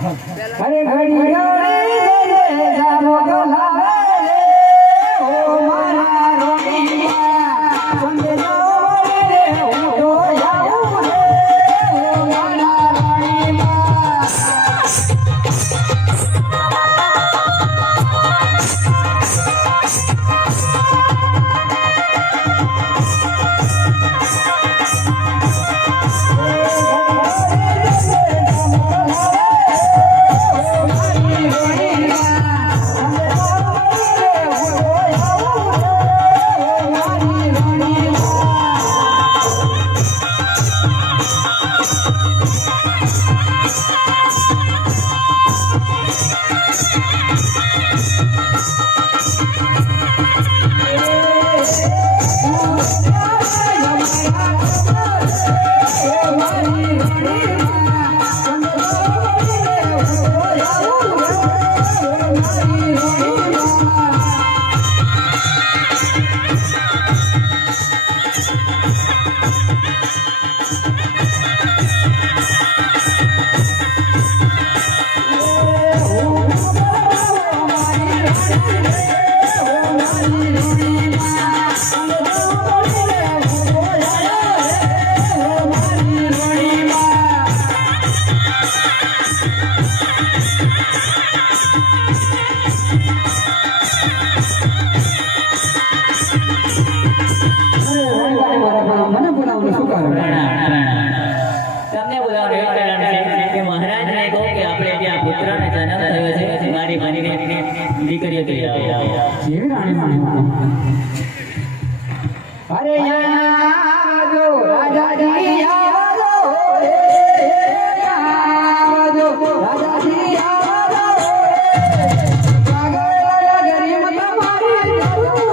અરે ઘડી જામો ગલાવે રે ઓ મારા રોડિયા સંગે જાવડે રે હું તો આવું રે ઓ મારા રોડિયા અરે યાદો રાજાજી યાદો રે યાદો રાજાજી યાદો પાગલ ગરીબ તમારી જરૂર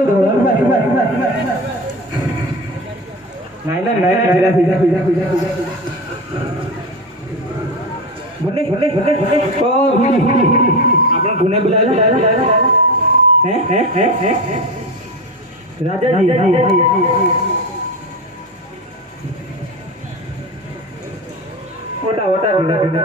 તો ધોરણ નાઈ ના ભલે આપણે ગુને બોલાવ્યા હે રાજાજી ઓટા કોને તમે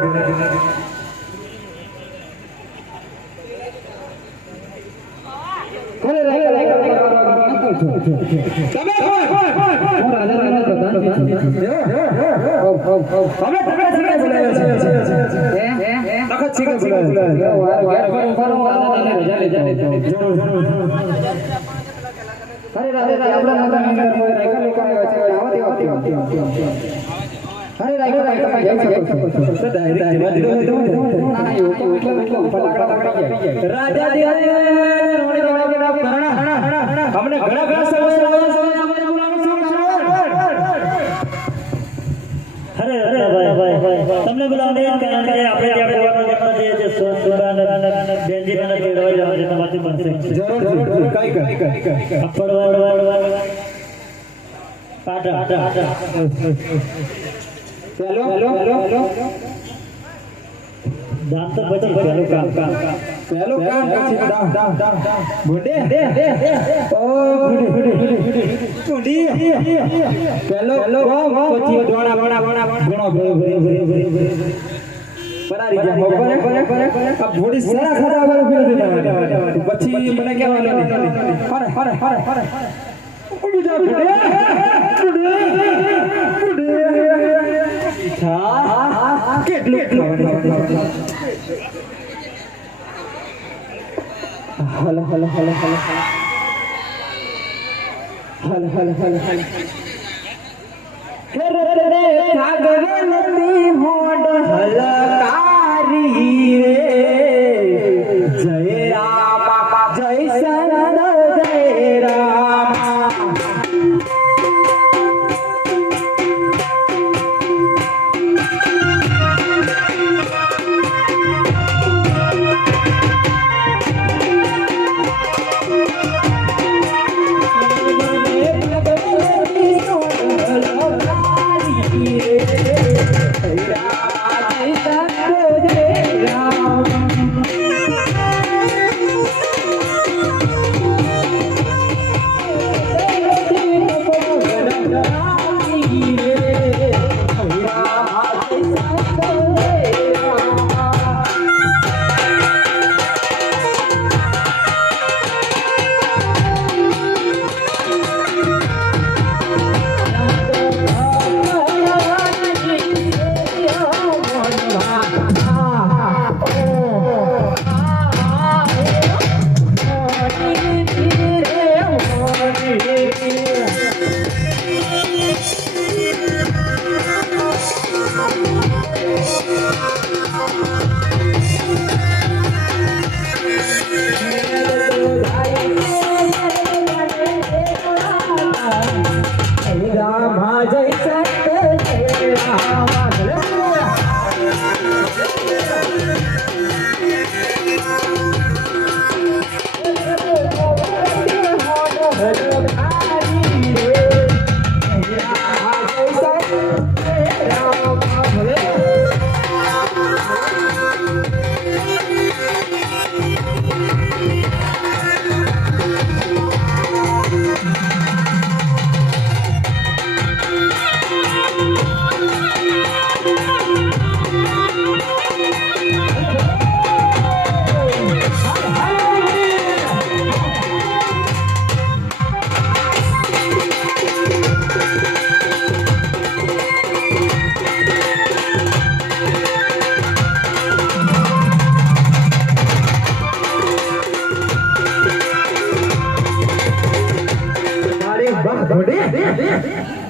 કોણ રાજા પ્રધાન हमने घड़ा घड़ा अरे भाई તમને બોલાવને કારણ કે આપણે જે સુરાન બેંજીના દેવાઈ જવા છે તમારી બનશે જરૂર કઈ અપડવાડ પાટા હેલો દાંત તો પછી પહેલું કામ બુડે ઓ બુડી પહેલો પછી દોણા ઘણો પરારી ગયા મોકરે આ બોડી સારા ખરાબ પછી મને કહેવાનું હરે ઉડી જા બુડે હા કેટલું હલ સાગરતી હોડ હલકારી રે જય રામ જય સંત જય રામ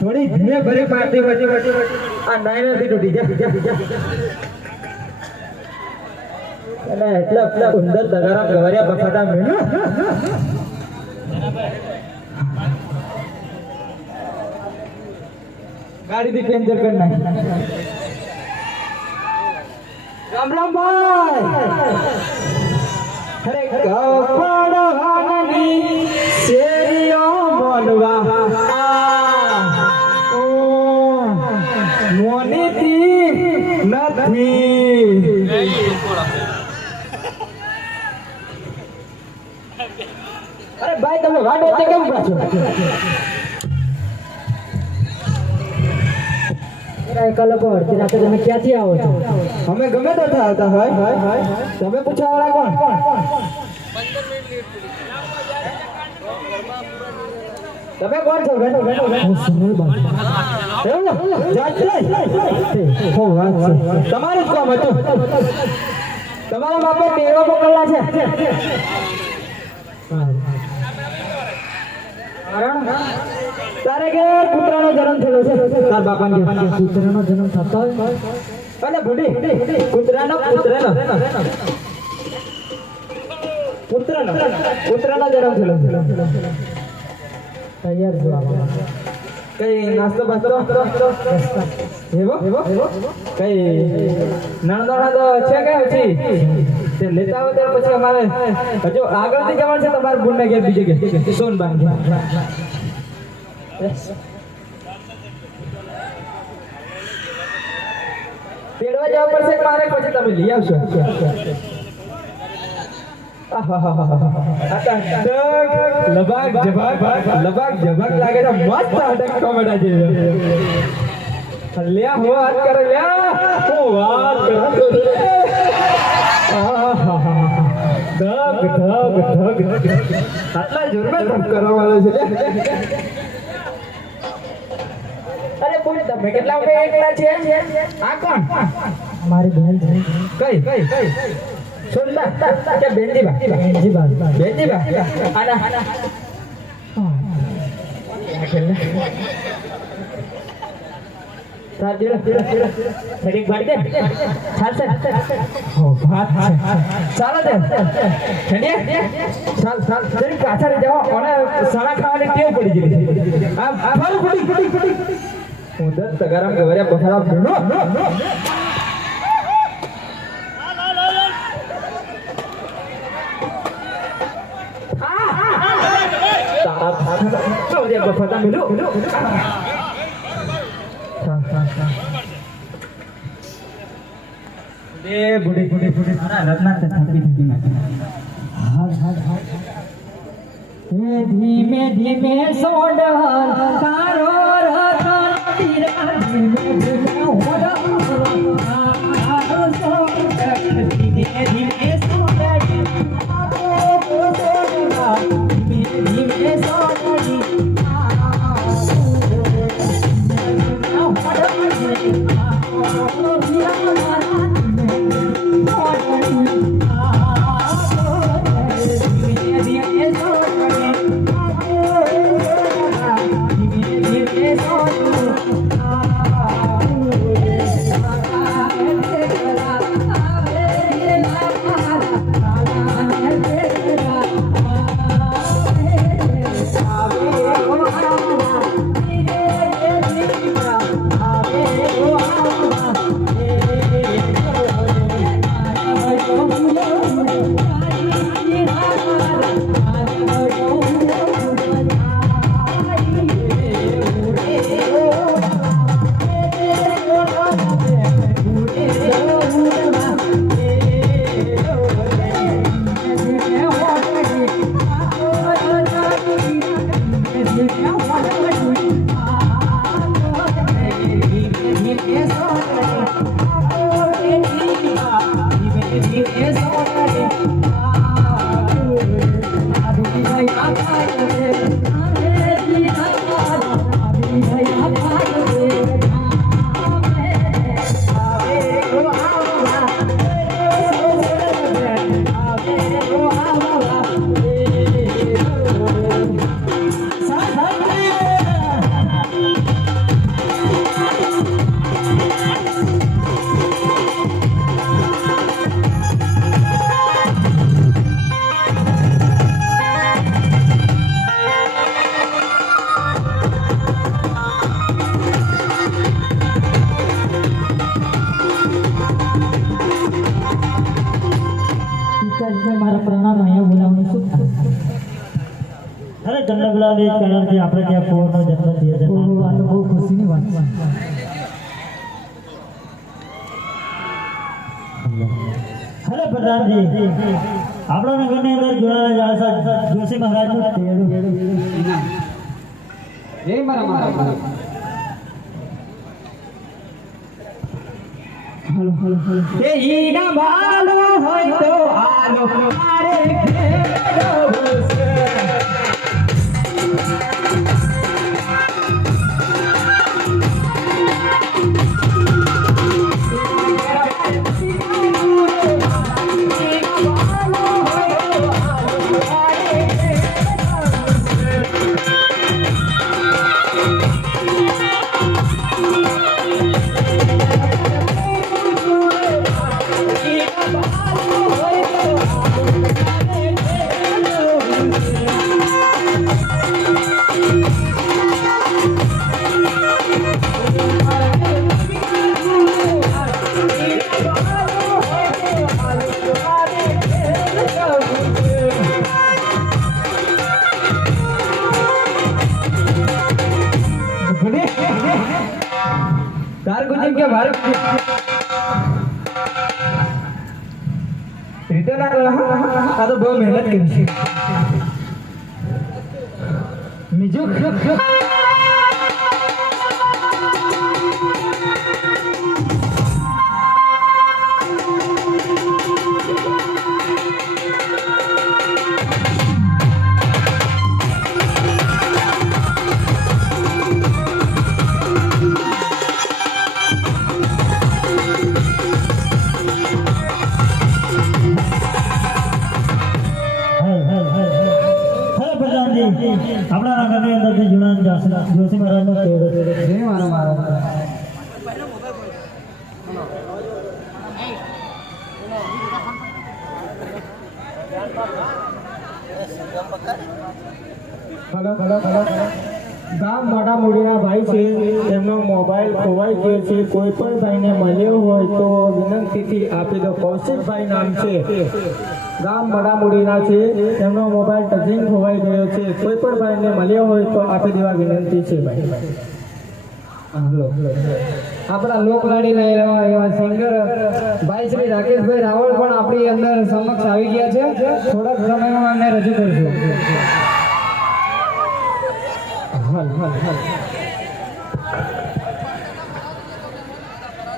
થોડી ધીમે ભરી પાર્ટી વચ્ચે આ નાઈનથી તૂટી જાય અને એટલા સુંદર દગારા ગવરિયા બફાટા મેળ્યો ગાડી થી કેન્સલ કરી નાખી રામ ભાઈ અરે કપડાની પાછો કલાકો અડધી રાતે તમે ક્યાંથી આવો છો? અમે ગમે તો આવતા હોય તમે પૂછાવાળા કોણ? તમે કોણ છો? હું સુનિલભાઈ. એવું જાત્રી શું વાત છે? તમારું જ કામ હતું. તમારા બાપે ટેરો પકડલા છે. તારે કે પુત્રનો જન્મ થયેલો છે તાર બાપાને કે પુત્રનો જન્મ થતો હોય અને ભૂડી પુત્રનો જન્મ થયેલો છે. તૈયાર છું આવવા. કઈ નાસ્તો બાસ્તો એવો કઈ નણંદો છે કે ઓછી તે લેતા આવો ત્યારે પછી અમારે હજુ આગળથી જવાનું છે તમારે ગુણને ઘેર બીજે કે સોનબાન ઘેર. તેડવા જવા પડશે કે મારે પછી તમે લઈ આવશો? લબાગ જબાગ લાગે છે મસ્ત અટક કોમેડા છે. લ્યા હો વાત કરે લ્યા હું વાત કરું ધગ આટલા જોરમાં ધગ કરવા વાળો છે. અરે બોલ તમે કેટલા એકલા છે? આ કોણ? મારી બહેન છે. કઈ સુનતા કે બેનજીબા આના તાર દીડો સડીક બાડી દે ચાલશે હો વાત ચાલો દે ઠંડિયા ચાલ જરી કાચા રે જાઓ અને સાડા ખાવાની ટેવ પડી ગઈ. આમ ફાલું ફૂટી હું 10 તગારામ ગવર્યા બફારા ભેણો બફાતા મિલું એ બુડી રત્ના થકી ધીમે ધીમે સોડલ તારો રતન તીરા ધીમે ધીમે ઓડલ ધીમે ધીમે સોડલ ધીમે સોડલ મારા પ્રાણ અહીંયા બોલાવવાનું શું થાય? અરે તમને બોલાવી કારણથી આપણે ત્યાં કુંવરનો જન્મ થયો છે. આ તો બહુ ખુશીની વાત છે. અરે પ્રધાનજી આપણા નગરની અંદર જોડાયેલા જોશી મહારાજનું તેડું. એ મારા એ ઈના બાલો હોય તો આલો મારે ઘેરો છે. તાર ગુજર કે ભારત રિટર્ન આ તો બહુ મહેનત કરી છે બીજું આપણા નગરની અંદરથી જોડાયેલા જોશી મહારાજનું તેડું. ગામ મોટા મૂડીના ભાઈ છે તેમનો મોબાઈલ ખોવાઈ ગયો છે. કોઈ પણ ભાઈને મળ્યો હોય તો વિનંતીથી આપી દો. કૌશિકભાઈ નામ છે, ગામ મોટા મૂડીના છે. તેમનો મોબાઈલ ટચિંગ ખોવાઈ ગયો છે. કોઈ પણ ભાઈને મળ્યો હોય તો આપી દેવા વિનંતી છે ભાઈ. આપણા લોકલાડીના એવા સિંગર ભાઈ શ્રી રાકેશભાઈ રાવળ પણ આપણી અંદર સમક્ષ આવી ગયા છે. થોડાક સમયમાં અમને રજૂ કરીશું. હાલ